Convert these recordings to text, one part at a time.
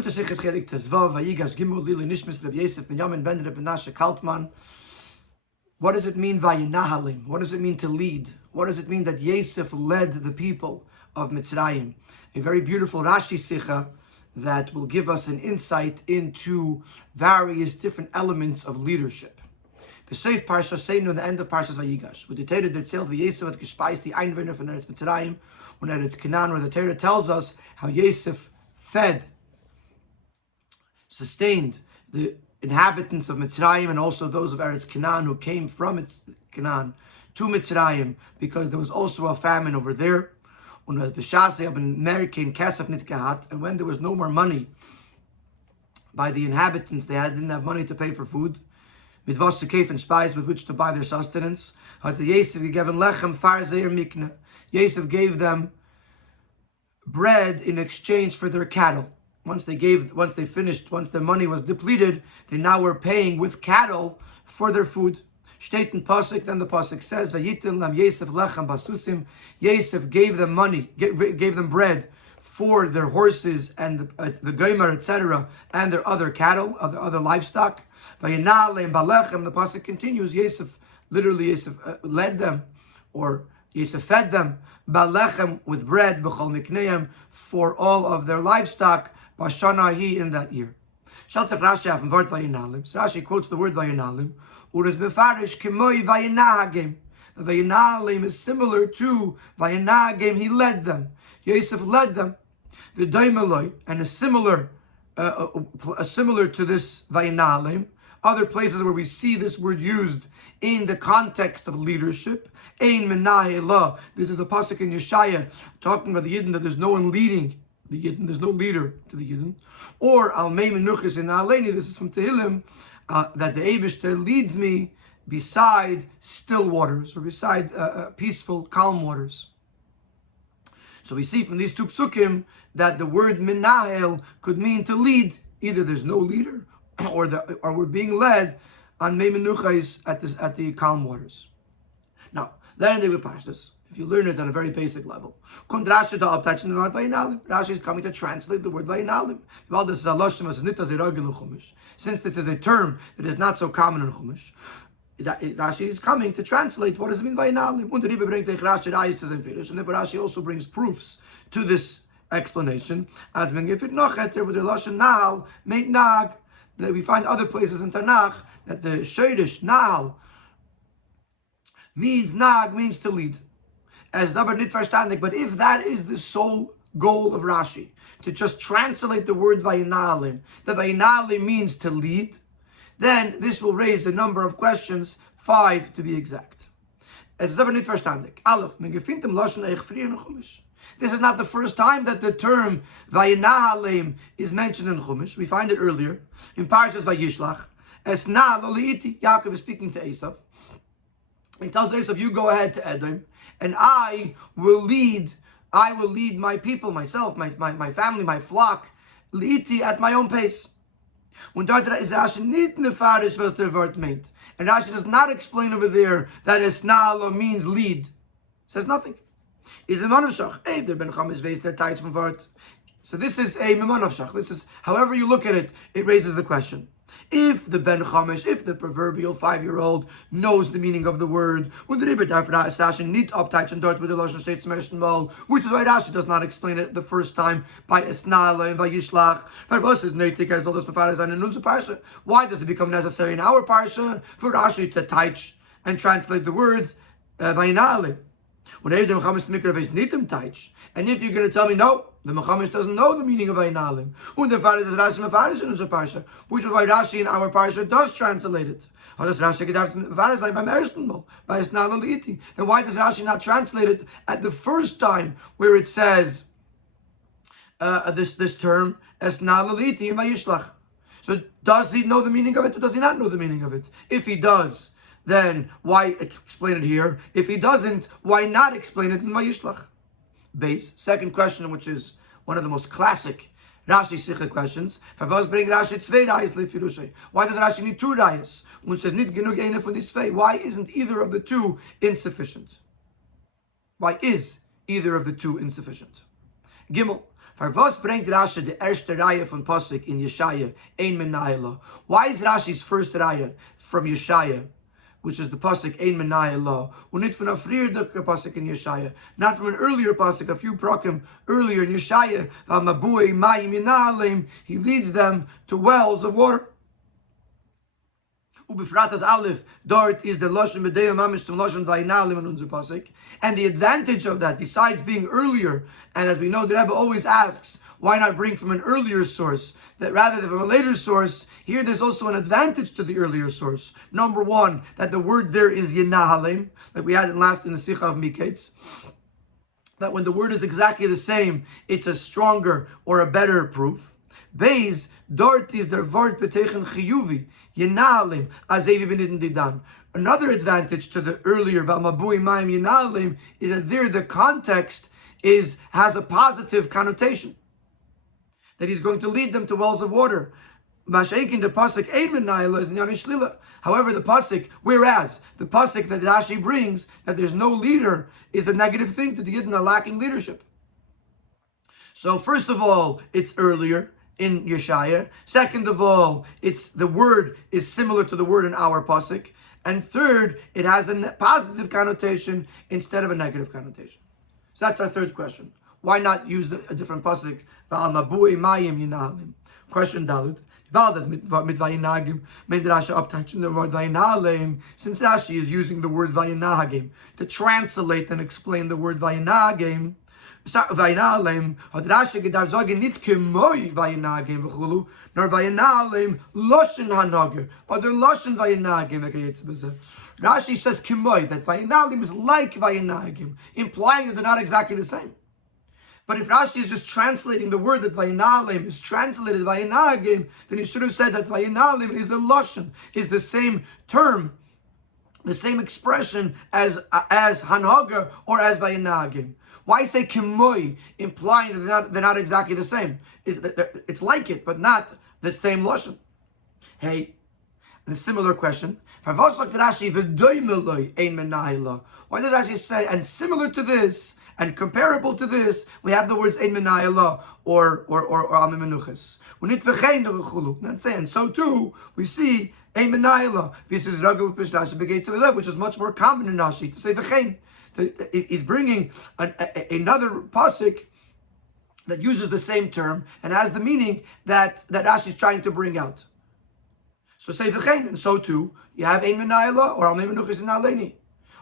Chelek Tezvav Vayigash Gimel Lili Nishmis Rabbi Yosef Ben Yamin Ben Reb Menashe Kaltman. What does it mean Vayinahalim? What does it mean to lead? What does it mean that Yosef led the people of Mitzrayim? A very beautiful Rashi Sikha that will give us an insight into various different elements of leadership. Besoif Parsha Seinu, the end of Parshas Vayigash, with the Torah that zählt wie Yosef hat gespeist die Einwohner von Eretz Mitzrayim und Eretz Canaan, where the Torah tells us how Yosef fed, sustained the inhabitants of Mitzrayim and also those of Eretz Canaan who came from Canaan to Mitzrayim, because there was also a famine over there. And when there was no more money by the inhabitants, they didn't have money to pay for food, and spies with which to buy their sustenance. Yosef gave them bread in exchange for their cattle. Once their money was depleted, they now were paying with cattle for their food. Steht in Pasuk, then the Pasuk says, "Vayitin lam Yosef lechem basusim." Yosef gave them money, gave them bread for their horses and the gomer, etc., and their other cattle, other livestock. Vayinalem balechem. The Pasuk continues. Yosef led them, or Yosef fed them balechem with bread b'chol mikneim for all of their livestock. Bashanahi in that year. Rashi quotes the word Vayinalim. Uris befarish kemoi Vayinahagim. The Vayinalim is similar to Vayinahagim. He led them. Yosef led them. V'daimeloi, and similar to this Vayinalim. Other places where we see this word used in the context of leadership. Ein menahela. This is a pasuk in Yeshaya talking about the Yidden, that there's no one leading the Yidden, there's no leader to the Yidden. Or al mei menuchas in Aleni, this is from Tehillim, that the Eibishter leads me beside still waters, or beside peaceful, calm waters. So we see from these two psukim that the word menahel could mean to lead. Either there's no leader, or we're being led on mei menuchas at the calm waters. Now, learn the Pashtus. If you learn it on a very basic level, Rashi is coming to translate the word Vayinalim. Since this is a term that is not so common in Chumash, Rashi is coming to translate what does it mean Vayinalim. And therefore Rashi also brings proofs to this explanation. As that we find other places in Tanakh that the Sheidish Nahal means to lead. As aber nit verstandig, but if that is the sole goal of Rashi, to just translate the word Vayinalim, that Vayinalim means to lead, then this will raise a number of questions, 5 to be exact. As aber nit verstandig. Aleph, men gefindt lashon eich frier in Chumash. This is not the first time that the term Vayinalim is mentioned in Chumash. We find it earlier in Parshas Vayishlach. Esna lo liiti. Yaakov is speaking to Esav. He tells Esav, you go ahead to Edom, and I will lead my people, myself, my family, my flock, liiti, at my own pace. And Rashi does not explain over there that esnalo means lead. Says nothing. So this is a memanavshach. This is, however you look at it, it raises the question. If the Ben Chamish, if the proverbial 5-year-old knows the meaning of the word, which is why Rashi does not explain it the first time by Esnala and Vayishlach. Why does it become necessary in our parsha for Rashi to teach and translate the word Vayinalim? And if you're going to tell me no, the Mechamish doesn't know the meaning of Vayinalim, which is why Rashi in our parsha does translate it. Then why does Rashi not translate it at the first time where it says this term Esna Laliti in Vayishlach? So does he know the meaning of it, or does he not know the meaning of it? If he does, then why explain it here? If he doesn't, why not explain it in Vayishlach? Base. Second question, which is one of the most classic Rashi Sikha questions. Why does Rashi need 2 rayas? Why isn't either of the two insufficient? Why is either of the two insufficient? Gimel. Was bringt Rashi the erste Reihe von Pasuk in Yeshaya, Ein Menayla? Why is Rashi's first Reihe from Yeshaya, which is the Pasuk Ein Menayla, und von a früher Pasuk in Yeshaya, not from an earlier Pasuk, a few prakim earlier in Yeshaya, V'amabui Mayim Yinalim, he leads them to wells of water. Ubefratas Aleph, dort is the Lashon B'deim Mamish zum Lashon Vayinalim in unser Pasuk. And the advantage of that, besides being earlier, and as we know, the Rebbe always asks, why not bring from an earlier source, that rather than from a later source, here there's also an advantage to the earlier source. Number one, that the word there is Yinahalim, like we had in the Sikha of Miketz, that when the word is exactly the same, it's a stronger or a better proof. Beis, dort is der Wort betechen chiyuvi, Yinahalim, azevi benidin didan. Another advantage to the earlier V'amabui Mayim Yinahalim is that there the context has a positive connotation, that he's going to lead them to wells of water. Masha'ekin the pasuk Ein Menayla is Inyan Shlila. However, the pasuk, whereas the pasuk that Rashi brings, that there's no leader, is a negative thing, that the Yidden are lacking leadership. So first of all, it's earlier in Yeshaya. Second of all, the word is similar to the word in our pasuk. And third, it has a positive connotation instead of a negative connotation. So that's our third question. Why not use a different pasuk? Question Dalit. Since Rashi is using the word Vayinahagim to translate and explain the word Vayinahagim, Vayinahagim, hat Rashi gedacht sagen nicht kemoi Vayinahagim v'chulu, nor Vayinahagim loshen hanage, or the loshen Vayinahagim. Rashi says kemoi, that Vayinahagim is like Vayinahagim, implying that they're not exactly the same. But if Rashi is just translating the word that Vayinalim is translated Vayinahagim, then he should have said that Vayinalim is a loshen, is the same term, the same expression as Hanhaga or as Vayinahagim. Why say Kimoi, implying that they're not exactly the same? It's like it, but not the same loshen. Hey, and a similar question. Why does Rashi say, and similar to this, and comparable to this, we have the words Ein Menayla or Amim Menuchas. And so too, we see Ein Menayla. This is which is much more common in Rashi to say V'chein. He's bringing another pasuk that uses the same term and has the meaning that Rashi is trying to bring out. So say V'chein, and so too, you have Ein Menayla or Amim Menuchas in Aleni.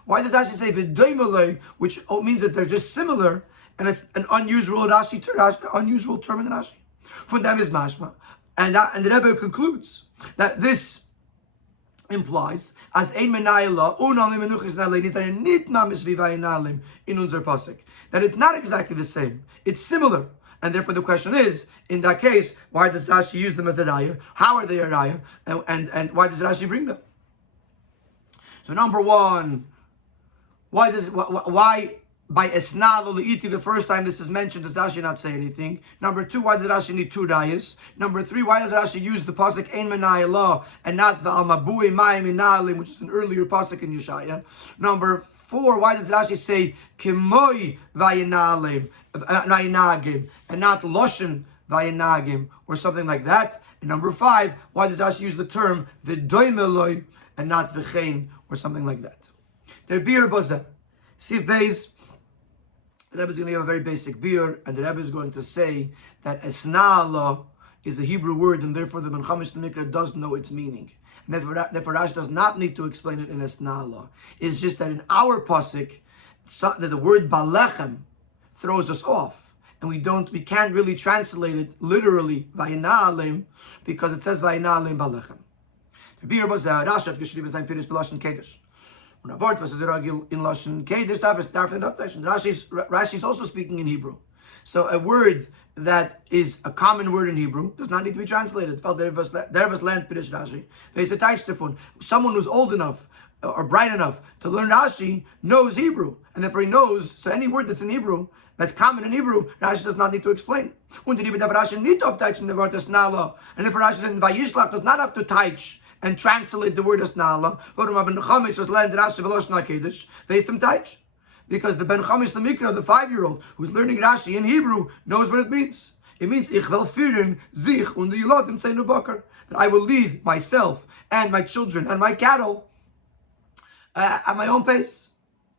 Why does Rashi say v'doimelei, which means that they're just similar, and it's an unusual unusual term in Rashi? From them is mashma, and the Rebbe concludes that this implies as ein menayla unalim menuchis nalenis that nit mamis v'vayinalim in unser pasuk, that it's not exactly the same, it's similar, and therefore the question is, in that case, why does Rashi use them as a raya? How are they a raya, and why does Rashi bring them? So number one. Why by Esna Loli'iti the first time this is mentioned does Rashi not say anything? Number two, why does Rashi need two rayas? Number three, why does Rashi use the pasuk Ein Menayla and not the Almabui Mayim Inalim, which is an earlier pasuk in Yeshaya? Number four, why does Rashi say Kimoi Vayinagim and not Loshen Vayinagim or something like that? And number five, why does Rashi use the term V'doimeloi and not V'chein or something like that? The beer buzzer. Sif Beis, the Rebbe is going to give a very basic beer, and the Rebbe is going to say that Esna'ala is a Hebrew word, and therefore the Ben Chamish the Mikra does know its meaning. And therefore Rashi does not need to explain it in Esna'ala. It's just that in our pasuk, that the word Balechem throws us off, and we can't really translate it literally Vayina'alim, because it says Vayina'alim Balechem. The beer buzzer. Rashi hat geschrieben sein Pirush B'Lashon Kodesh. In Lashon Kodesh, Rashi is also speaking in Hebrew. So a word that is a common word in Hebrew does not need to be translated. Someone who's old enough or bright enough to learn Rashi knows Hebrew, and therefore he knows. So any word that's in Hebrew, that's common in Hebrew, Rashi does not need to explain. And if Rashi in Vayishlach does not have to teach and translate the word as Nala. Warum haben Chametz was lernt Rashi v'loshna Kodesh? Veistem teich. Because the Ben Chamish Lamikra, the 5-year-old who's learning Rashi in Hebrew, knows what it means. It means Ich will führen sich und die Yeladim zeinu bakar, that I will lead myself and my children and my cattle at my own pace.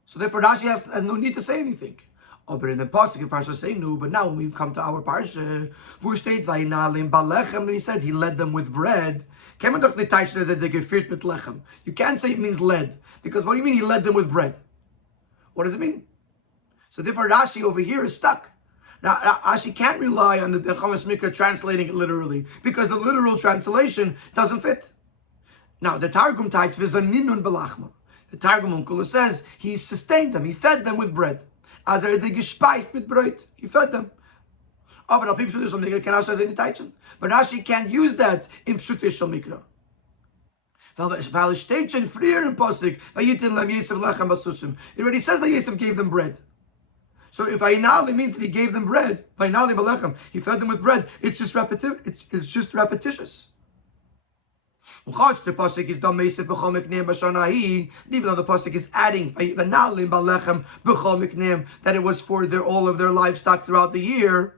So therefore Rashi has no need to say anything. Oh, but in the pasuk, Parsha say no. But now when we come to our parsha, wo steht Vayinalim balechem, then he said he led them with bread. You can't say it means led, because what do you mean he led them with bread? What does it mean? So therefore Rashi over here is stuck. Now Rashi can't rely on the Bechamas Mikra translating it literally, because the literal translation doesn't fit. Now the Targum takes v'zaninun belachma. The Targum Unkula says he sustained them, he fed them with bread. As er gespeist mit Brot, he fed them. Oh, but people do something can also say Taichen. But Rashi can't use that in Pshutishal Mikra. It already says that Yosef gave them bread. So if Vayinali means that he gave them bread, Vayinali balechem, he fed them with bread, it's just repetitive. It's just repetitious. The pasuk is dam meisef b'chol mikneim b'shana, even though the pasuk is adding v'nalim balechem b'chol mikneim, that it was for all of their livestock throughout the year.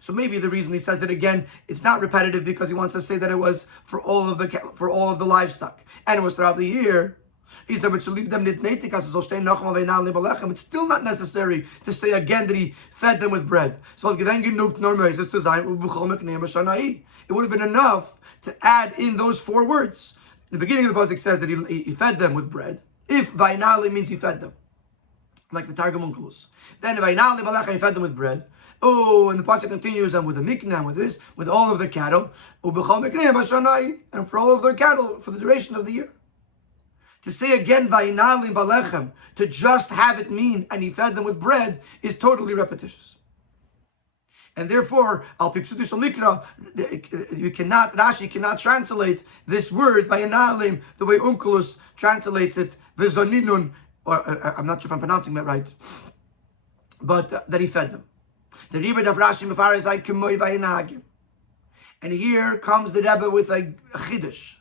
So maybe the reason he says it again, it's not repetitive because he wants to say that it was for all of the livestock and it was throughout the year. He said, it's still not necessary to say again that he fed them with bread. So it would have been enough to add in those 4 words. The beginning of the pasuk says that he fed them with bread. If Vainali means he fed them, like the Targum Onkelos. Then Vainali balachem, he fed them with bread. Oh, and the pasuk continues, and with the miknah, with this, with all of the cattle, and for all of their cattle for the duration of the year. To say again Vainali balechem, to just have it mean and he fed them with bread, is totally repetitious. And therefore, al pi pshutishal mikra, Rashi cannot translate this word Vayinalim the way Onkelos translates it, v'zoninun, or I'm not sure if I'm pronouncing that right, but that he fed them. The Rebbe of Rashi Mefaris like K'moy Vayinagim. And here comes the Rebbe with a chiddush.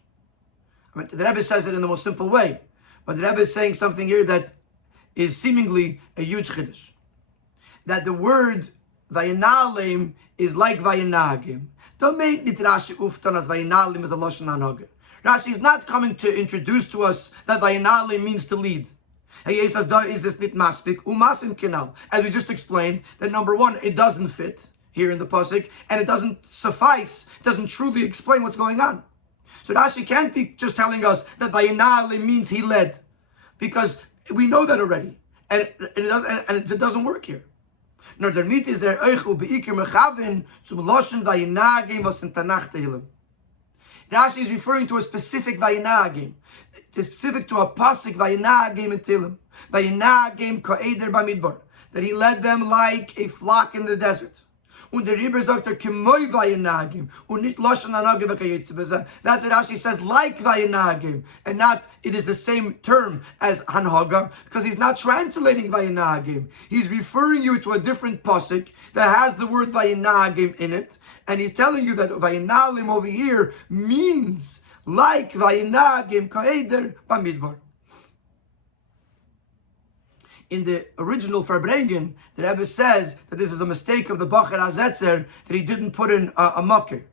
I mean, the Rebbe says it in the most simple way, but the Rebbe is saying something here that is seemingly a huge chiddush. That the word Vayinalim is like Vayinagim. Don't make it Rashi uftan as Vayinalim is a lashon hanhaga. Rashi is not coming to introduce to us that Vayinalim means to lead. As we just explained, that number 1, it doesn't fit here in the pasuk, and it doesn't suffice, doesn't truly explain what's going on. So Rashi can't be just telling us that Vayinalim means he led, because we know that already, and it doesn't work here. Nor der mit is eichu beikir mechavin zum loshen Vayinagim was in Tanakh Tehillim. Rashi is referring to a specific Vayinagim, specific to a pasuk Vayinagim in Tehillim. Vayinagim ka'eder b'midbar, that he led them like a flock in the desert. Und der Rebbe sagt k'moy Vayinagim und nicht loshen hanhaga v'kayetze b'zeh. That's what Rashi says, like Vayinagim, and not it is the same term as hanhaga, because he's not translating Vayinagim. He's referring you to a different pasuk that has the word Vayinagim in it, and he's telling you that Vayinalim over here means like Vayinagim ka'eder b'midbar. In the original Farbrengen, the Rebbe says that this is a mistake of the Bacher HaZetzer, that he didn't put in a makir.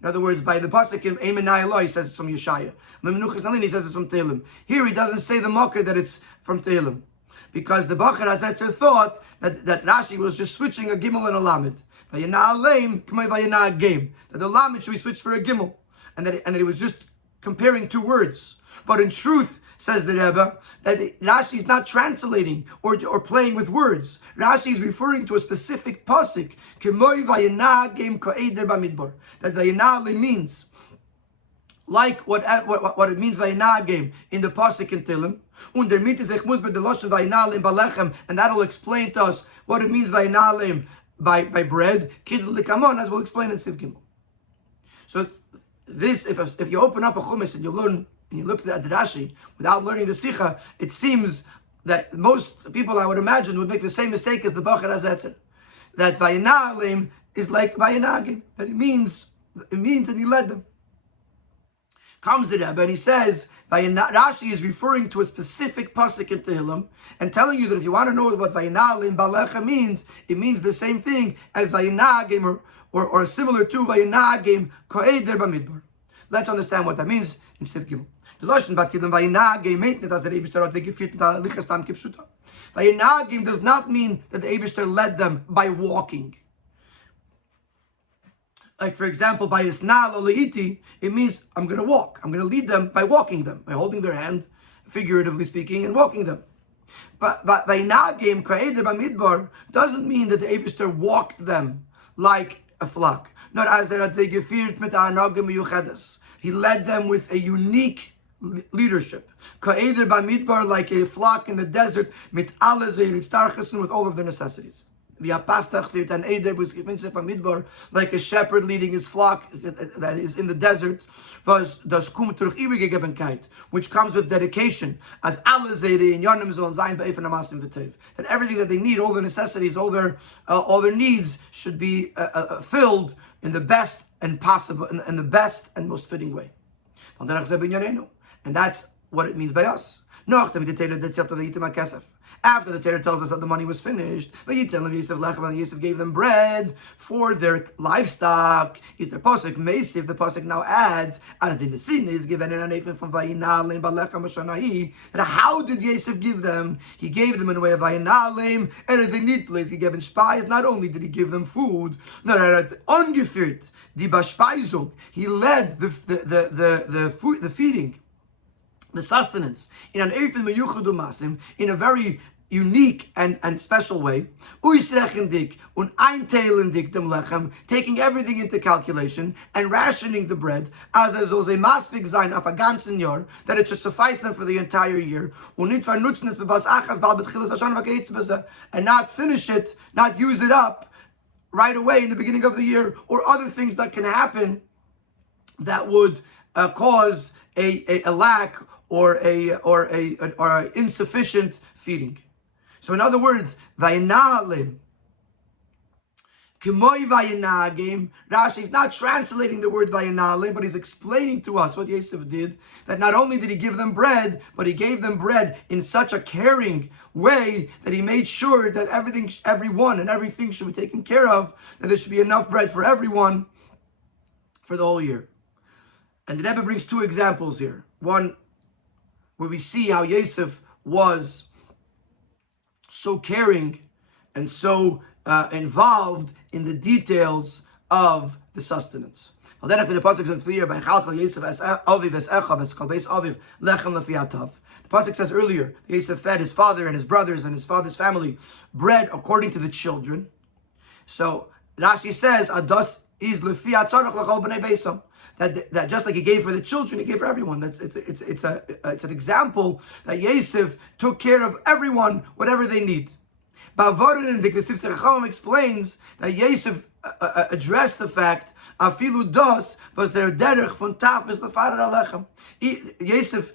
In other words, by the pasuk in Eimenai Allah, he says it's from Yeshaya. Menuchas Nalin, he says it's from Tehillim. Here he doesn't say the makir that it's from Tehillim, because the Bacher HaZetzer thought that Rashi was just switching a gimel and a lamed. Vayina'aleim k'may vayina'agim, that the lamed should be switched for a gimel, and that he was just comparing 2 words. But in truth, says the Rebbe, that Rashi is not translating or playing with words. Rashi is referring to a specific pasuk, K'moy Vayinagim ka'eder b'midbar, that Vayinalim means like what it means Vayinagim in the pasuk in Tehillim, und der mit sich muss be the lashon Vayinalim balechem, and that'll explain to us what it means Vayinalim by bread, kidul likamon, as we'll explain in Siv Gimel. So this, if you open up a chumash and you learn, and you look at the Rashi without learning the Sikha, it seems that most people, I would imagine, would make the same mistake as the Bacher HaZetzer, that Vayinalim is like Vayinagim, that it means and he led them. comes the Rebbe and he says, Rashi is referring to a specific pasuk in Tehillim and telling you that if you want to know what Vayinalim Balecha means, it means the same thing as Vayinagim or similar to Vayinagim Koeder Bamidbar. Let's understand what that means in Siv Gimel. The Lashon Batilim Vayinagim meint as the Eibishter geführt mit der Lichastam Kipshuta. Vayinagim does not mean that the Eibishter led them by walking. Like, for example, by Isnal or Leiti, it means I'm going to walk. I'm going to lead them by walking them, by holding their hand, figuratively speaking, and walking them. But Vayinagim Ka'eder Bamidbar doesn't mean that the Eibishter walked them like a flock. Not as they gefiert mit Anagim Yuchedes. He led them with a unique leadership. Ka'eder Bamidbar, like a flock in the desert, mit alle Zeirit with all of their necessities. Like a shepherd leading his flock that is in the desert, which comes with dedication, as that everything that they need, all their necessities, all their needs should be filled in the best and possible, in the best and most fitting way. And that's what it means by us. After the Torah tells us that the money was finished, Yosef gave them bread for their livestock. Is their pasuk Meisiv? The pasuk now adds, as the Nesin is given in an Ephim from Vayinalim Balecha Mashanahi. That how did Yosef give them? He gave them in a way of Vayinalim, and as a neat place, he gave them spies. Not only did he give them food, ungeführt die Bespeisung. He led the food, the feeding, the sustenance, in an Eifin Meyuchadu Masim, in a very unique and special way, taking everything into calculation and rationing the bread, as a masvik zayin of a ganzen Jahr, that it should suffice them for the entire year, and not finish it, not use it up right away in the beginning of the year, or other things that can happen that would cause a lack or a insufficient feeding. So in other words, Vayinalim, K'moy Vayinagim, Rashi is not translating the word Vayinalim, but he's explaining to us what Yosef did, that not only did he give them bread, but he gave them bread in such a caring way that he made sure that everyone and everything should be taken care of, that there should be enough bread for everyone for the whole year. And the Rebbe brings two examples here. One, where we see how Yosef was so caring and so involved in the details of the sustenance. The pasuk says earlier, Yosef fed his father and his brothers and his father's family bread according to the children. So Rashi says, "Ados is lefi atzarach l'chol bnei beisam." That just like he gave for the children, he gave for everyone. It's an example that Yosef took care of everyone, whatever they need. Bavorin the Chacham explains that Yosef addressed the fact afilu dos was their derech von tafis lefarer alechem. Yosef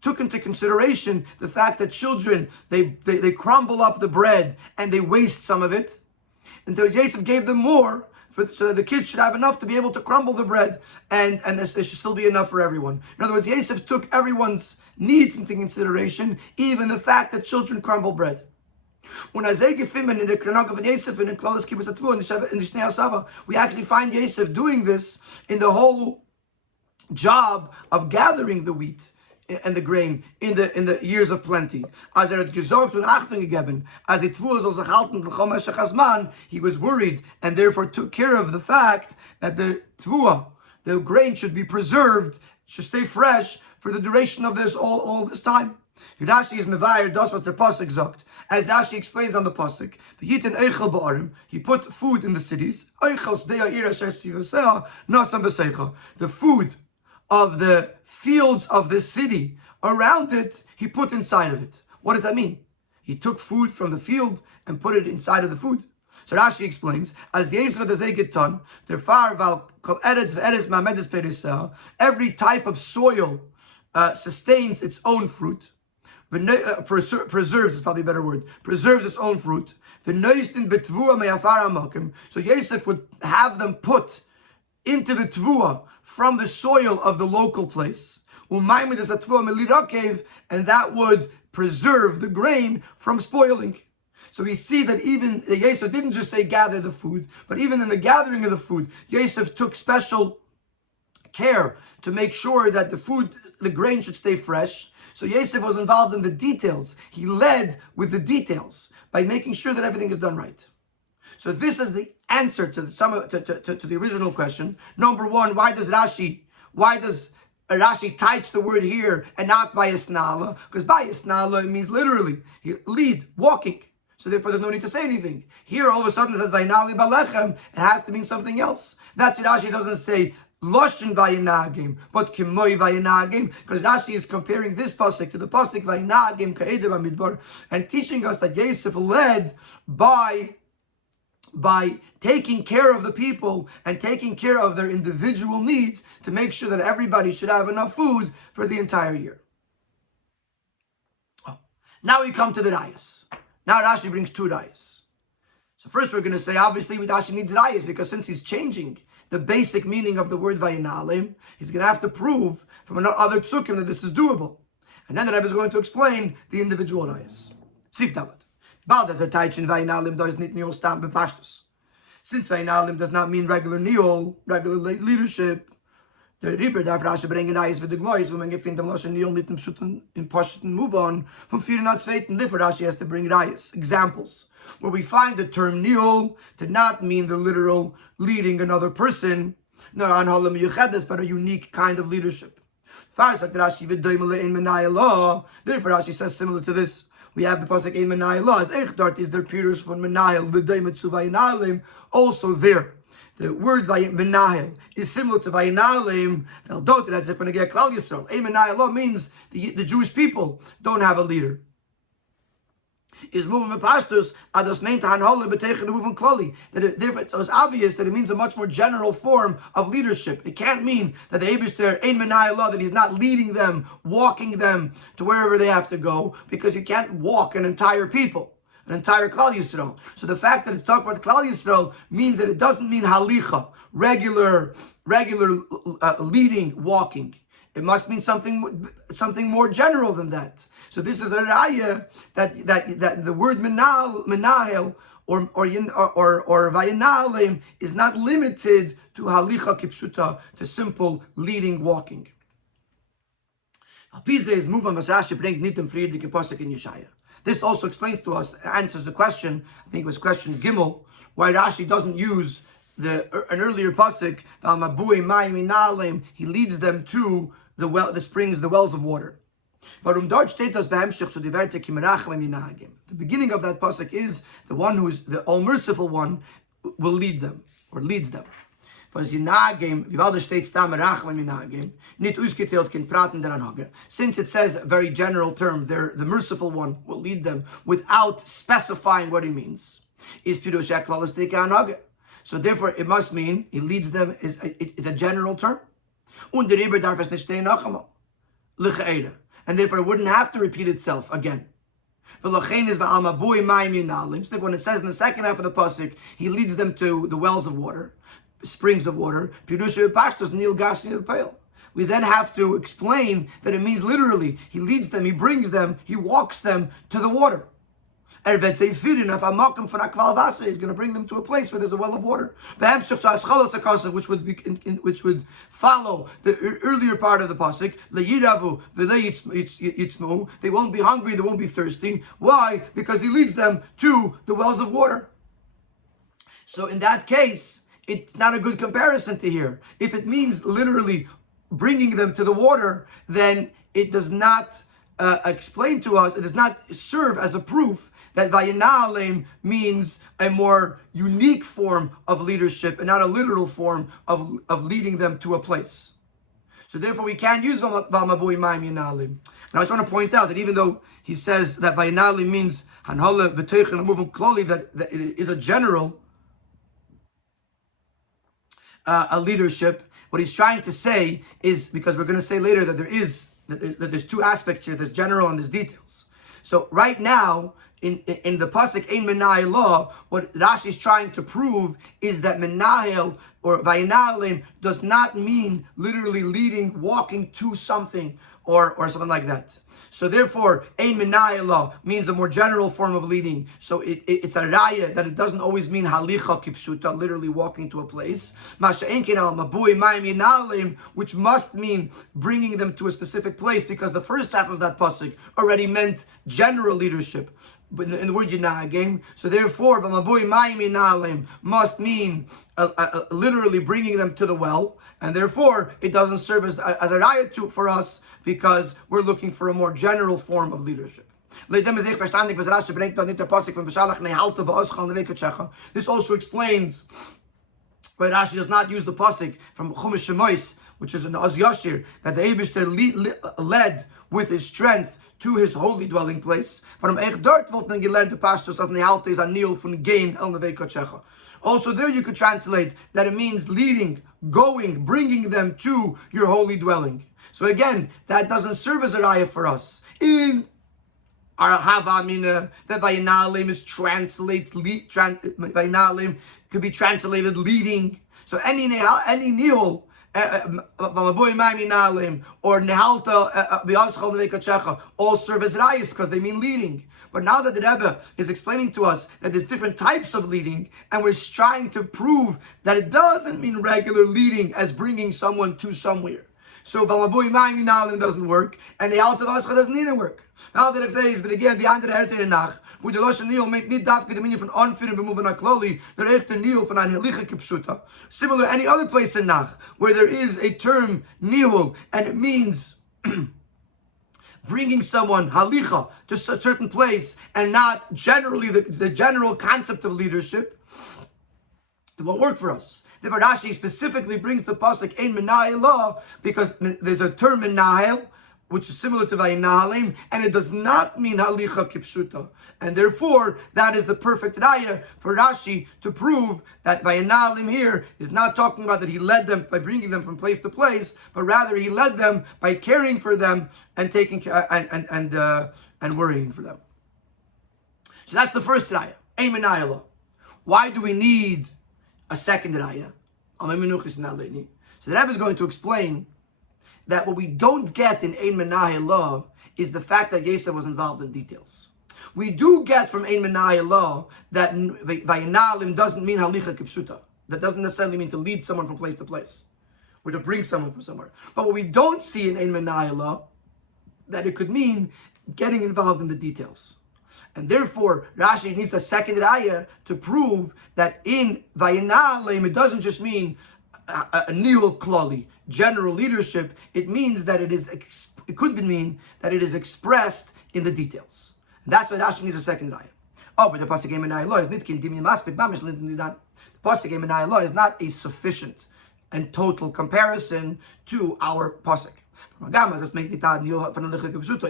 took into consideration the fact that children they crumble up the bread and they waste some of it, and so Yosef gave them more, so that the kids should have enough to be able to crumble the bread, and there should still be enough for everyone. In other words, Yosef took everyone's needs into consideration, even the fact that children crumble bread. When in the Kranok of Yosef and in Klolos Kibbutz Atvu in the Shnei Asava, we actually find Yosef doing this in the whole job of gathering the wheat and the grain in the years of plenty. As had gesorgt und Achtung gegeben, as the Tvua soll sich halten l'chomeshech hazman, he was worried and therefore took care of the fact that the Tvua, the grain, should be preserved, should stay fresh for the duration of this all this time. Rashi is mevayer, das was the pasuk zogt. As Rashi explains on the pasuk, v'yitin eichel ba'arim, he put food in the cities. Eichel sdei ha'ir asher sivaseh nasam b'seicha, the food of the fields of the city around it, he put inside of it. What does that mean? He took food from the field and put it inside of the food. So Rashi explains, as Yesva does ton, every type of soil sustains its own fruit. Preserves is probably a better word. Preserves its own fruit. So Yosef would have them put into the tvua from the soil of the local place, and that would preserve the grain from spoiling. So we see that even Yosef didn't just say gather the food, but even in the gathering of the food, Yosef took special care to make sure that the grain should stay fresh. So Yosef was involved in the details. He led with the details by making sure that everything is done right. So this is the answer to the original question. Number one, why does Rashi touch the word here and not Vayisnala? Because Vayisnala means literally lead, walking. So therefore, there's no need to say anything. Here, all of a sudden, it says Vayinali Balechem. It has to mean something else. That's why Rashi doesn't say Loshin Vayinagim, but Kimoi Vayinagim, because Rashi is comparing this pasuk to the pasuk Vayinagim Ka'edeh Bamidbar, and teaching us that Yosef led by taking care of the people and taking care of their individual needs to make sure that everybody should have enough food for the entire year. Now we come to the rayas. Now Rashi brings two rayas. So first we're going to say, obviously, Rashi needs rayas, because since he's changing the basic meaning of the word Vayinalim, he's going to have to prove from other psukim that this is doable. And then the Rebbe is going to explain the individual rayas. Sif Dalet. Since Vayinalim does not mean regular niol, regular leadership, the Rebbe darf Rashi bringen Rayas für die Gmois, wo man gefindt am Loshen Niol mit dem Psuten in Pashten move on from 4 nach 2. Therefore Rashi has to bring Rayas, examples, where we find the term niol to not mean the literal leading another person, nor an halam yuchedes, but a unique kind of leadership. Therefore Rashi says similar to this. We have the pasuk ein menayel law. As echdart is their pirush von menayel v'daymet zu vayinalim. Also there, the word menayel is similar to vayinalim. Veldot that's if when get Klal Yisrael. Ein menayel law means the Jewish people don't have a leader. Is moving pastors ados meint han holle betegen the moving klali. That therefore it's obvious that it means a much more general form of leadership. It can't mean that the Eibishter ein menayel law, that he's not leading them, walking them to wherever they have to go, because you can't walk an entire people, an entire Klal Yisrael. So the fact that it's talking about Klal Yisrael means that it doesn't mean halicha, regular leading, walking. It must mean something more general than that. So this is a raya that the word menahel or vayinalim is not limited to halicha kipshuta, to simple leading, walking. This also explains to us, answers the question, I think it was question Gimel, why Rashi doesn't use an earlier pasuk, he leads them to the springs, the wells of water. The beginning of that pasuk is the one who is the all-merciful one will lead them, or leads them. Since it says a very general term, the merciful one will lead them without specifying what it means. So therefore it must mean he leads them is a general term. And therefore it wouldn't have to repeat itself again. So when it says in the second half of the pasuk, he leads them to the wells of water, springs of water, we then have to explain that it means literally, he leads them, he brings them, he walks them to the water. He's going to bring them to a place where there's a well of water, which would follow the earlier part of the pasuk. They won't be hungry, they won't be thirsty. Why? Because he leads them to the wells of water. So in that case, it's not a good comparison to here. If it means literally bringing them to the water, then it does not explain to us, it does not serve as a proof that Vayinalim means a more unique form of leadership and not a literal form of leading them to a place. So therefore we can't use Valmabui Maim Yinalim. Now I just want to point out that even though he says that Vayinalim means Hanhala B'Teichen Amuvim Kloli, that it is a general a leadership, what he's trying to say is, because we're going to say later that there's two aspects here, there's general and there's details. So right now, in the pasuk Ein Menahel Law, what Rashi is trying to prove is that Menahel or Vayinalim does not mean literally leading, walking to something, or something like that. So therefore, Ein Minayala means a more general form of leading. So it's a raya that it doesn't always mean halicha kipshuta, literally walking to a place. Masha Enkin al Mabui Mayim Yinalim, which must mean bringing them to a specific place, because the first half of that pasuk already meant general leadership. But in the word Yinagim, so therefore, V'mabui Mayim Yinalim must mean literally bringing them to the well, and therefore it doesn't serve as a raya for us, because we're looking for a more general form of leadership. This also explains why Rashi does not use the pasuk from Chumash Shemois, which is in the Oz Yashir, that the Eibishter led with his strength to his holy dwelling place. Also there you could translate that it means leading, going, bringing them to your holy dwelling. So again, that doesn't serve as a raya for us. In our Havamina, that Vayinalim is Vayinalim could be translated leading. So any nihol, or Nehalta, all serve as rayas because they mean leading. But now that the Rebbe is explaining to us that there's different types of leading, and we're trying to prove that it doesn't mean regular leading as bringing someone to somewhere. So Valabui Mayim Yinalim doesn't work, and the Alta Vascha doesn't either work. Now that it says, but again, the andere Herte nach, wo die Losche Niel meint nicht dafke de Minion von Anführen bemoven akloli, der echte Niel von ein Heliche Kipsuta. Similar to any other place in Nach, where there is a term Niel, and it means bringing someone halicha to a certain place, and not generally the general concept of leadership, it won't work for us. The Rashi specifically brings the pasuk Ein Menahel law because there's a term Menahel which is similar to Vayinalim, and it does not mean halicha kipshuta, and therefore that is the perfect raya for Rashi to prove that Vayinalim here is not talking about that he led them by bringing them from place to place, but rather he led them by caring for them and taking care and worrying for them. So that's the first raya, Ein Menahel law. Why do we need a second raya? So the Rebbe is going to explain that what we don't get in Ein Menahel law is the fact that Yosef was involved in details. We do get from Ein Menahel law that Vayinalim doesn't mean halicha kipsuta. That doesn't necessarily mean to lead someone from place to place, or to bring someone from somewhere. But what we don't see in Ein Menahel law, that it could mean getting involved in the details. And therefore, Rashi needs a second raya to prove that in Vayinalim it doesn't just mean a nihul klali, general leadership. It means that it could mean that it is expressed in the details. And that's why Rashi needs a second raya. Oh, but the pasuk Ein Menahel law is nitkin dimi maspik mamish lindidan. The pasuk Ein Menahel law is not a sufficient and total comparison to our pasuk.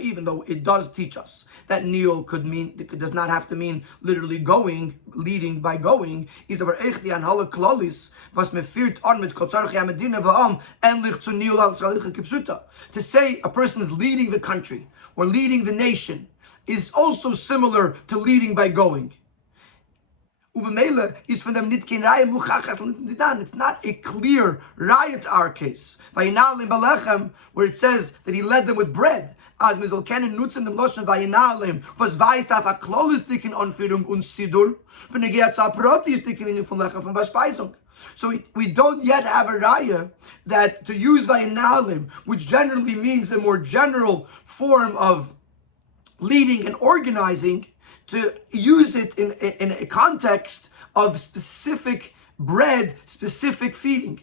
Even though it does teach us that Neo does not have to mean literally going, leading by going. To say a person is leading the country or leading the nation is also similar to leading by going. It's not a clear raya to our case. Where it says that he led them with bread. So we don't yet have a raya that to use Vayinalim, which generally means a more general form of leading and organizing, to use it in a context of specific bread, specific feeding.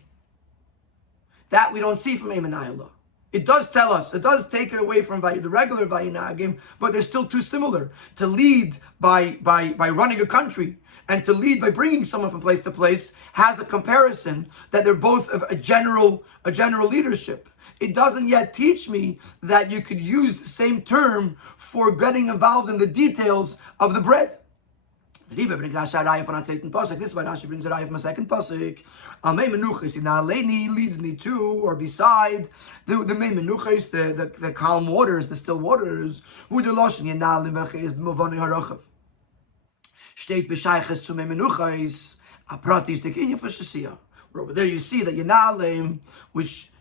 That we don't see from Ein Menahel law. It does tell us, it does take it away from the regular Vayinagim, but they're still too similar. To lead by running a country and to lead by bringing someone from place to place has a comparison that they're both of a general leadership. It doesn't yet teach me that you could use the same term for getting involved in the details of the bread. This is why Rashi brings a raya from a second pasuk. Leads me to or beside the mei menuchos, the calm waters, the still waters. Steht bescheiches zu mei menuchos. A pratis dik inyan for shasiya. Over there you see that Yanalem, which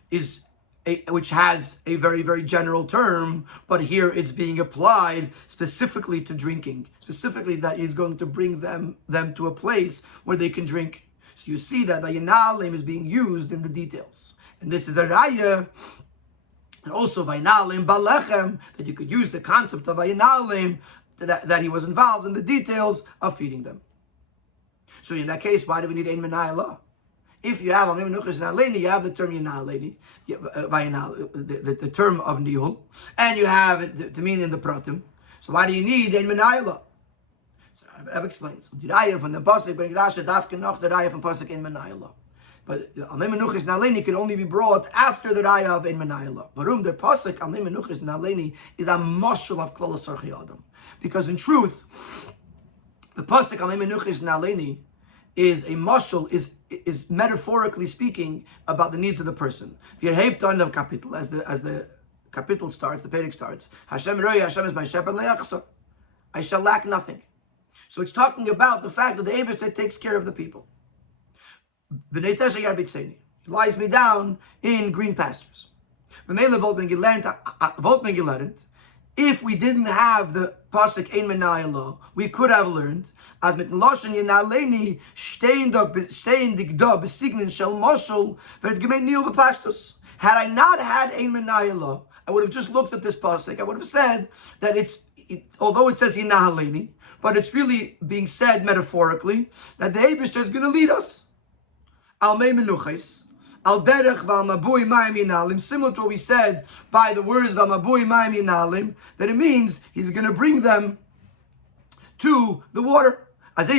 has a very, very general term, but here it's being applied specifically to drinking, specifically that he's going to bring them to a place where they can drink. So you see that Vayinalim is being used in the details. And this is a raya, and also Vayinalim Balechem, that you could use the concept of Vayinalim, that he was involved in the details of feeding them. So in that case, why do we need Ein Menayla? If you have Amim Menuchas Naleni, you have the term Yanaleni, the term of Nihul, and you have it to mean in the Pratim. So why do you need Ein Menayla? So Rabbi explains. The Raya from the Pasuk, Ben Grasha Dafkin Noch, the Raya from Pasuk Ein Menayla. But Amim Menuchas Naleni can only be brought after the Raya of Ein Menayla. Varum, the Pasuk Amim Menuchas Naleni is a mashal of Klal Sarchi Adam. Because in truth, the Pasuk Amim Menuchas Naleni is a mashal, is metaphorically speaking about the needs of the person. If you're hyped on the capital, as the capital starts, the Perek starts, Hashem Roi, Hashem is my shepherd, le'achsa, I shall lack nothing. So it's talking about the fact that the Eibishter takes care of the people. He lies me down in green pastures. If we didn't have the pasuk Ein Menayla, we could have learned as mit Loshen Yanaleni stehen digda besignen shel moshel v'et gemeint nil b'pashtus. Had I not had Ein Menayla, I would have just looked at this pasuk. I would have said that although it says Yanaleni, but it's really being said metaphorically that the Eibishter is going to lead us. Al mei menuchos. Al derech v'amabui ma'im yinalim, similar to what we said by the words v'amabui ma'im yinalim, that it means he's going to bring them to the water. Just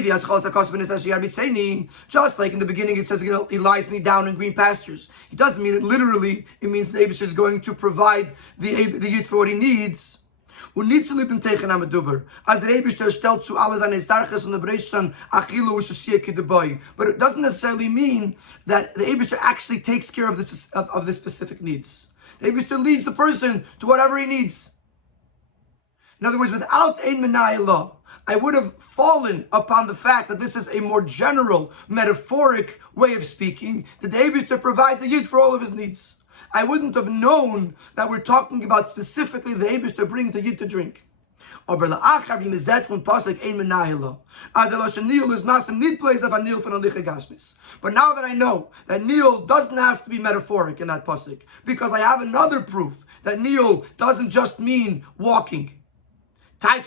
like in the beginning it says he lies me down in green pastures. He doesn't mean it literally. It means the Eibishter is going to provide the Yid for what he needs. As the Eibishter stellt zu alle seine Starches und der Breischen Achilu u'shasiya k'debay. But it doesn't necessarily mean that the Eibishter actually takes care of the specific needs. The Eibishter leads the person to whatever he needs. In other words, without Ein Menayla, I would have fallen upon the fact that this is a more general, metaphoric way of speaking, that the Eibishter provides a Yid for all of his needs. I wouldn't have known that we're talking about specifically the Eibishter bringing the Yid to drink. But now that I know that Nil doesn't have to be metaphoric in that pasuk, because I have another proof that Nil doesn't just mean walking. That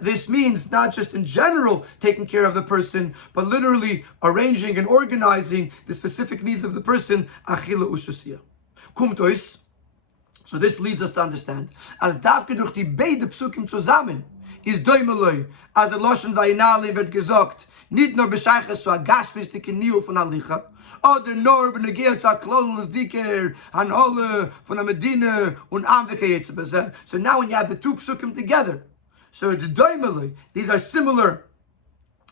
this means not just in general taking care of the person, but literally arranging and organizing the specific needs of the person. So this leads us to understand, as davke durch die beide Psukim zusammen is doimeloi, as the Loshen Vayinalim wird gesagt, nicht nur bescheiches zu a gashmistige Niu von Alicha, oder nur benegiert zu a klolles Diker an alle von a Medina und Anveke. So now when you have the two Psukim together, so it's doimeloi, these are similar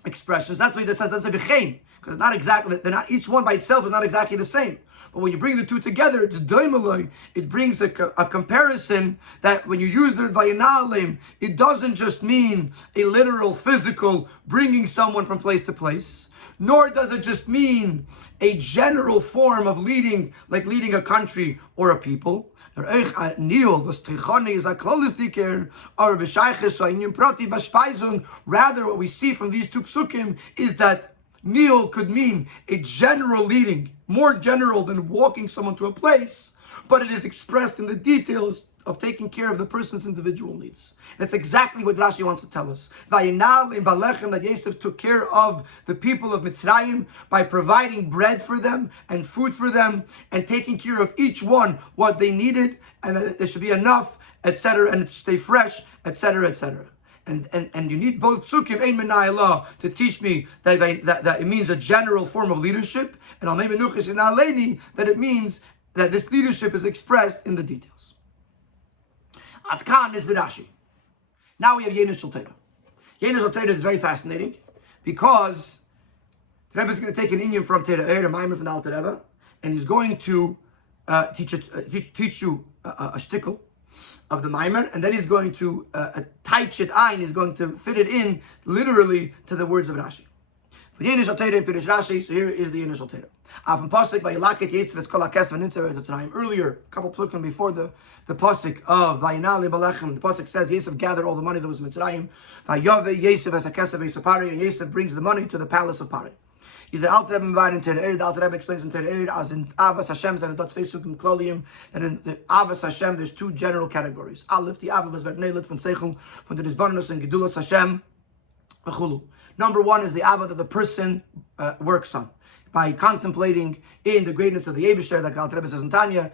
expressions. That's why it says that's a v'chein, because not exactly, they're not, each one by itself is not exactly the same. But when you bring the two together, it's doimeloi. It brings a comparison that when you use the vayinalim, it doesn't just mean a literal, physical bringing someone from place to place, nor does it just mean a general form of leading, like leading a country or a people. Rather, what we see from these two psukim is that Nil could mean a general leading, more general than walking someone to a place, but it is expressed in the details of taking care of the person's individual needs. That's exactly what Rashi wants to tell us. Vayinal in Balechem, that Yosef took care of the people of Mitzrayim by providing bread for them and food for them and taking care of each one what they needed, and that there should be enough, etc., and stay fresh, etc., etc. And you need both psukim, Ein Menayla, to teach me that it means a general form of leadership, and Al Mei Menuchos Yanaleni, that it means that this leadership is expressed in the details. Atkan is the Rashi. Now we have Yenush Shel Torah. Yenush Shel Torah is very fascinating, because the Rebbe is going to take an inyan from Torah, a Maimer from the Alter Rebbe, and he's going to teach you a shtickle. of the Maimer, and then he's going to taich it ein, he's going to fit it in literally to the words of Rashi. For the initial Torah in Pirish Rashi, so here is the initial Torah. After Pasuk Vayilaket Yisef es kol hakesef v'nitzer etzrayim. Earlier, a couple plukim before the Pasuk of Vayinali Balechem, the Pasuk says Yisef gathered all the money that was Mitzrayim. Vayave Yisef es hakesef es Pari, and Yisef brings the money to the palace of Pari. He's the Alter Rebbe invited in Torah. The Alter Rebbe explains in Torah as in Avas Hashem and Dot Feisukim Klolium, that in the Avas Hashem there's two general categories. Aleph, the Avas was Verneilet von Seichel von der Disbarnus and Gedulas Hashem Achulu. Number one is the Ava that the person works on by contemplating in the greatness of the Eibishter, like Alter Rebbe says in Tanya.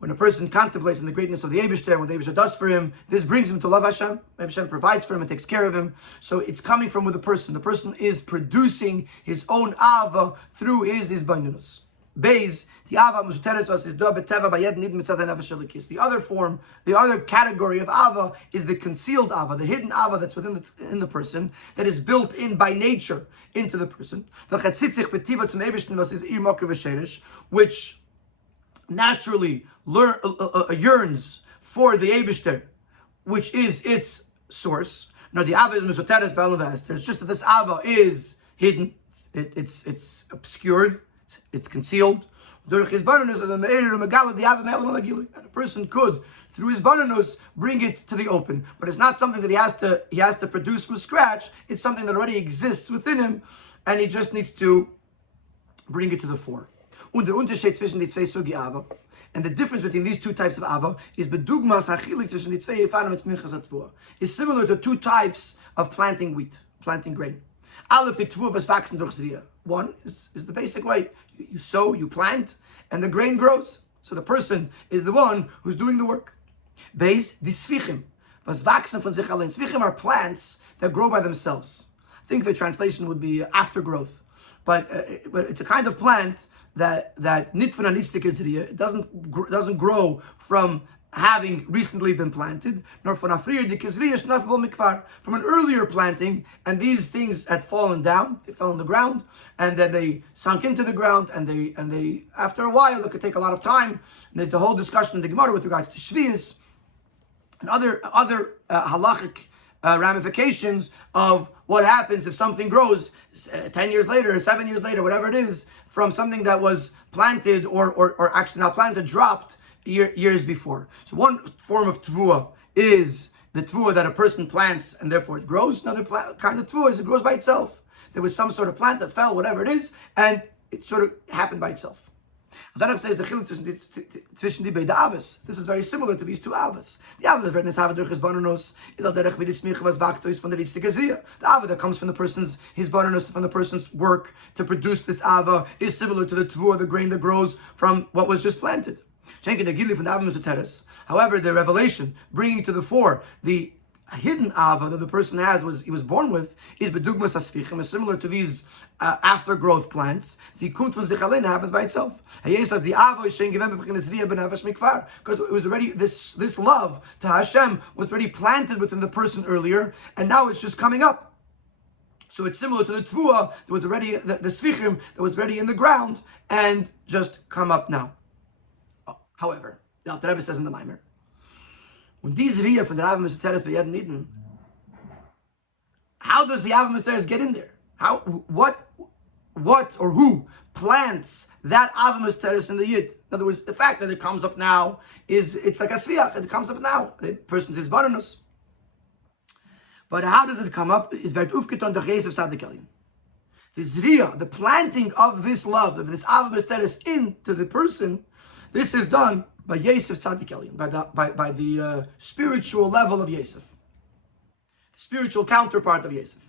When a person contemplates in the greatness of the Eibishter, what the Eibishter does for him, this brings him to love Hashem. Hashem provides for him and takes care of him. So it's coming from with the person. The person is producing his own Ava through his Bainunus. Beis, the Ava Musuteres was his do beteva bayed nid mitzat nefesh elikis. The other form, the other category of Ava is the concealed Ava, the hidden Ava that's within the person, that is built in by nature into the person. Which naturally yearns for the Eibishter, which is its source. Now the Ava is Musuteres b'alavas. It's just that this Ava is hidden, it's obscured, it's concealed. And a person could, through his bananus, bring it to the open. But it's not something that he has to produce from scratch. It's something that already exists within him, and he just needs to bring it to the fore. And the difference between these two types of Ava is similar to two types of planting wheat, planting grain. One is the basic way. You sow, you plant, and the grain grows. So the person is the one who's doing the work. Beis, die Svichim. Was wachsen von sich allein. Svichim are plants that grow by themselves. I think the translation would be aftergrowth. But it's a kind of plant that nit von it doesn't grow from having recently been planted, nor from an earlier planting, and these things had fallen down, they fell on the ground, and then they sunk into the ground, and they after a while, it could take a lot of time, and there's a whole discussion in the Gemara with regards to Shvius, and other halachic ramifications of what happens if something grows 10 years later, 7 years later, whatever it is, from something that was planted or actually not planted, dropped years before. So one form of tvua is the tvua that a person plants and therefore it grows. Another kind of tvua is it grows by itself. There was some sort of plant that fell, whatever it is, and it sort of happened by itself. Adarach says the chiluk zwischen die beide avos. This is very similar to these two avos. The ava that is haved durch his bananos is al derech vidis smicha was vachtois von der ritzige zriya. The ava that comes from the person's bananos, from the person's work to produce this ava, is similar to the tvua, the grain that grows from what was just planted. However, the revelation bringing to the fore the hidden ava that the person he was born with, is bedugmas asfichim, is similar to these aftergrowth plants. Zikunt von sich allein happens by itself. He says the ava is shein given because it was already this love to Hashem was already planted within the person earlier, and now it's just coming up. So it's similar to the tvua that was already the sfichim that was already in the ground and just come up now. However, the Alter Rebbe says in the Maimer, when these riyah from the Ava Mesuteres b'yad nidin, how does the Ava Mesuteres get in there? What or who plants that Ava Mesuteres in the Yid? In other words, the fact that it comes up now it's like a sviach. It comes up now. The person's his baranus. But how does it come up? Is vert ufgeton durch Yosef Sadik Elyon. This riyah, the planting of this love, of this Ava Mesuteres into the person, this is done by Yosef Tzadik Elyon, by the spiritual level of Yosef, the spiritual counterpart of Yosef.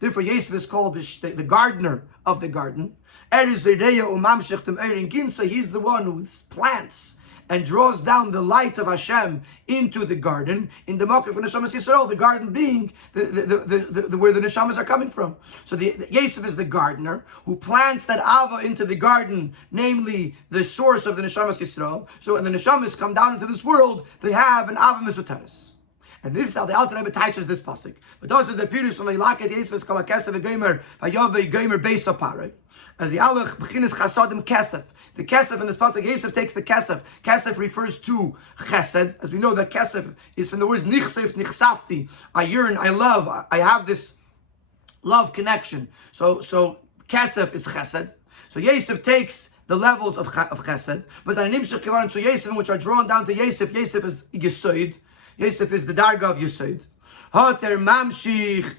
Therefore, Yosef is called the gardener of the garden. He's the one who plants and draws down the light of Hashem into the garden, in the Mokif of Neshamas Yisrael, the garden being the where the Neshamas are coming from. So the Yosef is the gardener who plants that Ava into the garden, namely the source of the Neshamas Yisrael. So when the Neshamas come down into this world, they have an Ava Mesuteres. And this is how the Alter Rebbe teaches this pasuk. But those are the periods from Vaylaket Yisves Kol HaKesef V'Gomer Vayov V'Gomer Beis HaParei. As the Alech B'chinas Chasadim Kesef. The Kesef in this pasuk, Yisef takes the Kesef. Kesef refers to Chesed. As we know, that Kesef is from the words Nichsef, Nichsafti. I yearn, I love, I have this love connection. So Kesef is Chesed. So Yisef takes the levels of Chesed, but Zanimshach Kivaran to Yosef, which are drawn down to Yosef. Yosef is Yesod. Yosef is the Darga of Yesod. Hater Mamshich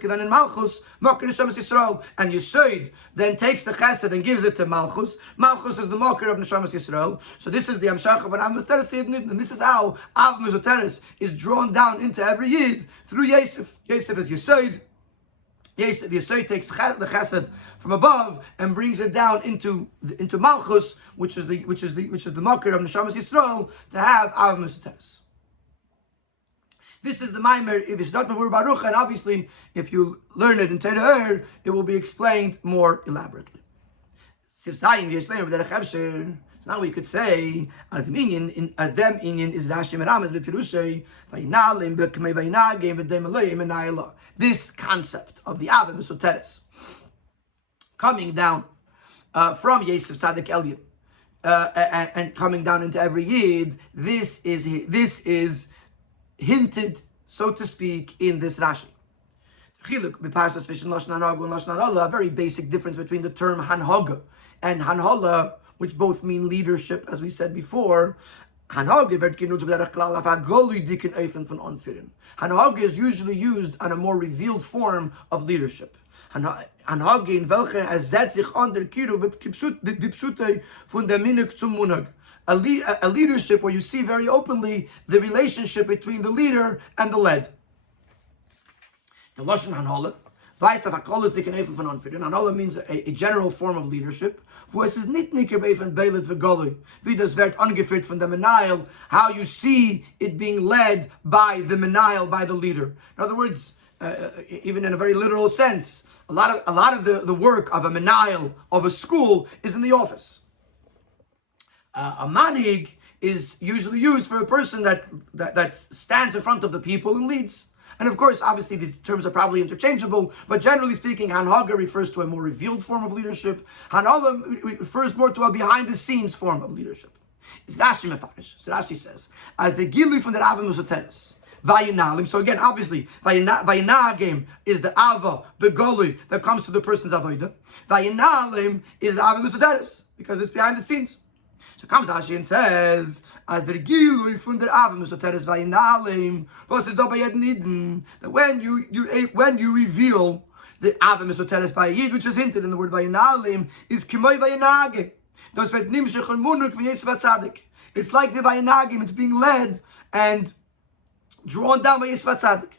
Kivan in Malchus, Makar Neshamas Yisrael, and Yesod then takes the Chesed and gives it to Malchus. Malchus is the Makar of Neshamas Yisrael. So this is the Amshach of an Av Mesoteres, and this is how Av Mesoteres is drawn down into every Yid through Yosef. Yosef is Yesod. Yes, the Yesod takes the Chesed from above and brings it down into Malchus, which is the Makar of Neshamas Yisrael, to have Av Mesoteres. This is the Maimer if it's not Mavur Baruch, and obviously if you learn it in Torah, it will be explained more elaborately. So now we could say as them inyan is Rashi Merames b'Pirushay Vayinalim b'Kmei Vayinagim v'Dem Elohim Enayla. This concept of the Av Mesoteres coming down from Yosef Tzaddik Elyon and coming down into every Yid, this is hinted, so to speak, in this Rashi. A very basic difference between the term Hanhaga and Hanhala, which both mean leadership, as we said before. Hanhaga is usually used on a more revealed form of leadership. Hanhaga in welche setzt sich an der Kiru bipsutei von der Minuk zum Munag. A leadership where you see very openly the relationship between the leader and the led. The Lashon Hanhala, Hanhala means a general form of leadership. How you see it being led by the menayel, by the leader. In other words, even in a very literal sense, a lot of the work of a menayel of a school is in the office. A manig is usually used for a person that stands in front of the people and leads. And of course, obviously, these terms are probably interchangeable, but generally speaking, Hanhaga refers to a more revealed form of leadership. Hanhala refers more to a behind-the-scenes form of leadership. It's Rashi Mefarish. So Rashi says, as the Gilui from the Av Mesoteres, Vayinalim. So again, obviously, Vayinagim is the Ava, the Golui that comes to the person's Avodah. Vayinalim is the Av Mesoteres, because it's behind the scenes. So comes Rashi and says, as the Gilui from the Av Mesoteres Vayinalim, versus Dobayed Nidin, that when you reveal the Av Mesoteres by Yid, which is hinted in the word Vayinalim, is Kimoy Vayinagim. It's like the Vayinagim, it's being led and drawn down by Yisvat Tzaddik.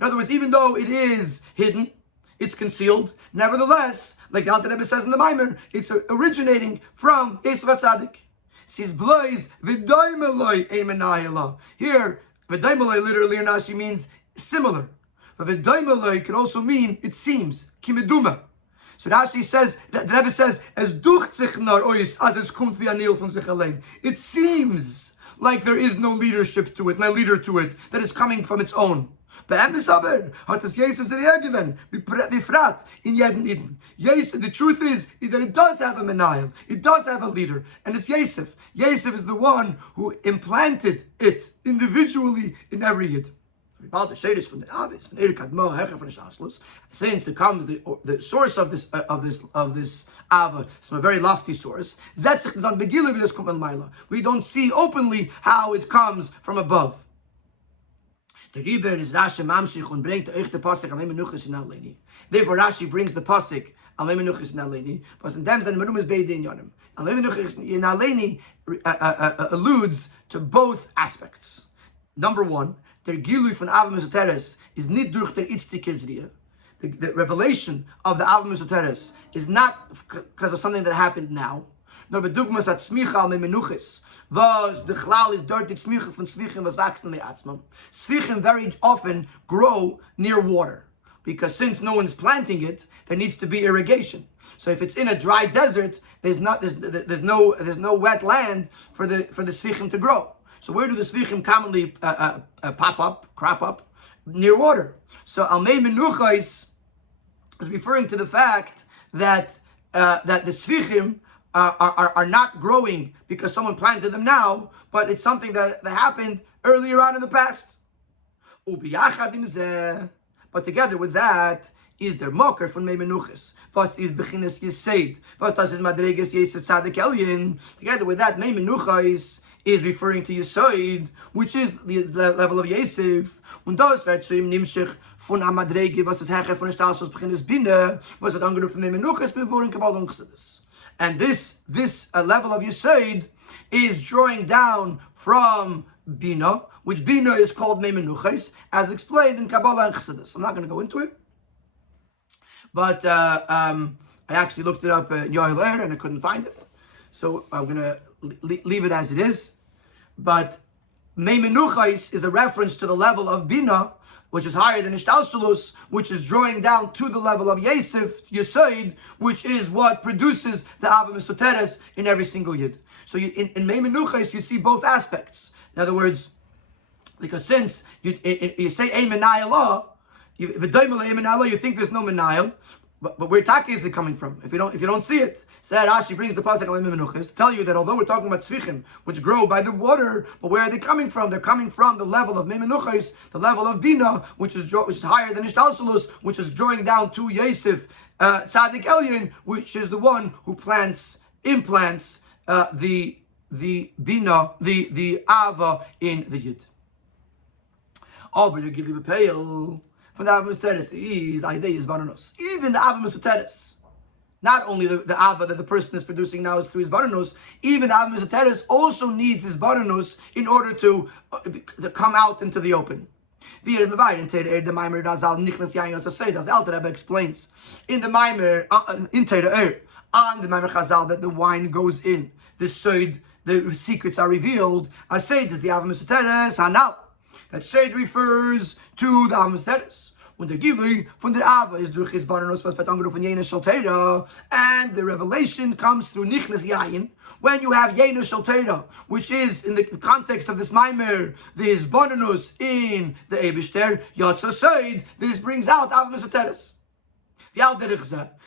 In other words, even though it is hidden, it's concealed, nevertheless, like the Alter Rebbe says in the Maimer, it's originating from Yisvat Tzaddik. Says blois v'doimeloi emenayela. Here, v'doimeloi literally in Rashi means similar, but v'doimeloi can also mean it seems kimeduma. So Rashi says, the Rebbe says, as ducht sich nar ois as es kommt wie anil von sich allein. It seems like there is no leadership to it, no leader to it that is coming from its own. The truth is that it does have a menayel, it does have a leader, and it's Yosef. Yosef is the one who implanted it individually in every Yid. Since it comes the source of this Ava, it's a very lofty source. We don't see openly how it comes from above. The Riber is Rashi Mamshich and brings the pasuk Al Menuchos in Aleni. Therefore, Rashi brings the pasuk Al Menuchos in Aleni. But in them, Menuchos Beidin Yonim. Al Menuchos in Aleni alludes to both aspects. Number one, the Gilui from Av Mesoteres is nit durch der Itztikizriya. The revelation of the Av Mesoteres is not because of something that happened now. No, but Dugmas at Smicha Al Menuchos. Was the chlal is dort tzmicha von Svichim was wachsen me'atzmam. Svichim very often grow near water because since no one's planting it, there needs to be irrigation. So if it's in a dry desert, there's no wet land for the Svichim to grow. So where do the Svichim commonly crop up? Near water. So Almei Menuchos is referring to the fact that that the Svichim are not growing because someone planted them now, but it's something that happened earlier on in the past. But together with that, is there mocker from Meimenuches? Was is beginnes Yesed? Was das is Madreges Yesed Tzaddik Elyon? Together with that, Meimenuches is referring to Yesod, which is the level of Yesef. Und das wird zu ihm nimshich von Amadrege, was es herre von Stalsos beginnes Binde, was wird angerufen Meimenuches bevor in Kabbalah und Chassidus. And this level of Yesod is drawing down from Bina, which Bina is called Meimenuches, as explained in Kabbalah and Chassidus. I'm not going to go into it. But I actually looked it up in Yoel and I couldn't find it. So I'm going to leave it as it is. But Meimenuchais is a reference to the level of Bina, which is higher than Ishtalshalus, which is drawing down to the level of Yesef, Yesod, which is what produces the Ava Mesoteres in every single Yid. So in Meimenuchais, you see both aspects. In other words, because since you say Ein Menayah, you think there's no Menayah, but where Taki is it coming from? If you don't see it, said Rashi brings the pasuk of Menuchos to tell you that although we're talking about tzvichim, which grow by the water, but where are they coming from? They're coming from the level of Menuchos, the level of Bina, which is higher than Ishtalshalus, which is drawing down to Yosef Tzaddik Elyon, which is the one who implants the Bina, the Ava in the Yid. Oh, but you give me pale. From the Ava Mesoteres is Aidei Yizbanos. Even the Ava Mesoteres, not only the Ava that the person is producing now is through his Yizbanos, even the Ava Mesoteres also needs his Yizbanos in order to come out into the open. As the Alter Rebbe explains in the Maimer, in Teira on the Maimer Chazal, that the wine goes in, the Seid, the secrets are revealed. I say this the Ava Mesoteres Hanal. That Seid refers to the Ava Mesoteres. Und der Gilui von der Ava is durch Hizbanos was wird angerufen Yenes Shalteira, and the revelation comes through Nichnas Yayin. When you have Yenes Shalteira, which is in the context of this Maimer, the Hizbanos in the Eibishter, Yatsa Seid, this brings out Ava Mesoteres.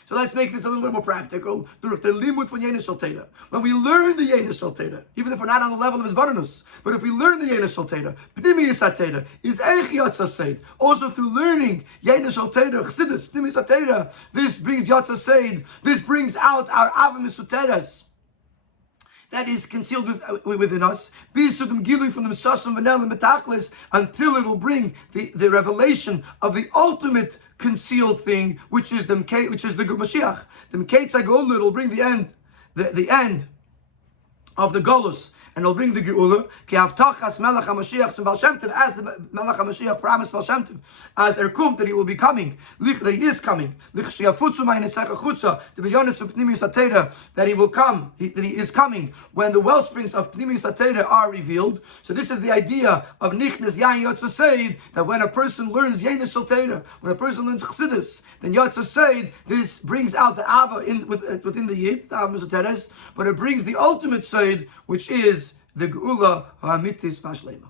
So let's make this a little bit more practical. When we learn the Yenes Shalteira, even if we're not on the level of his Baranus, but if we learn the Yenes Shalteira, Pnimiyus HaTeira is Eich Yatsa Seid. Also through learning Yenes Shalteira, Chassidus, Pnimiyus HaTeira, this brings Yatsa Seid, this brings out our Ava Mesoteres that is concealed within us, from the Mesasam Vanel and Metachlis, until it will bring the revelation of the ultimate concealed thing, which is the Mashiach. The Meketza Geula, it will bring the end of the Golus, and it'll bring the Geula. Ki Havtachas Melech HaMashiach to Baal Shem Tov, as the Melech HaMashiach promised Baal Shem Tov, as Erkum, that he will be coming, that he is coming, that he will come, that he is coming, when the well springs of Pnimis HaTeira are revealed. So this is the idea of Nichnas Yain Yotza Seid, that when a person learns Yenes Shalteira, when a person learns Chassidus, then Yotza Seid, this brings out the Ava within the Yid, the Ava Mesoteres, but it brings the ultimate Seid, which is the Geula HaMitis Vashlema.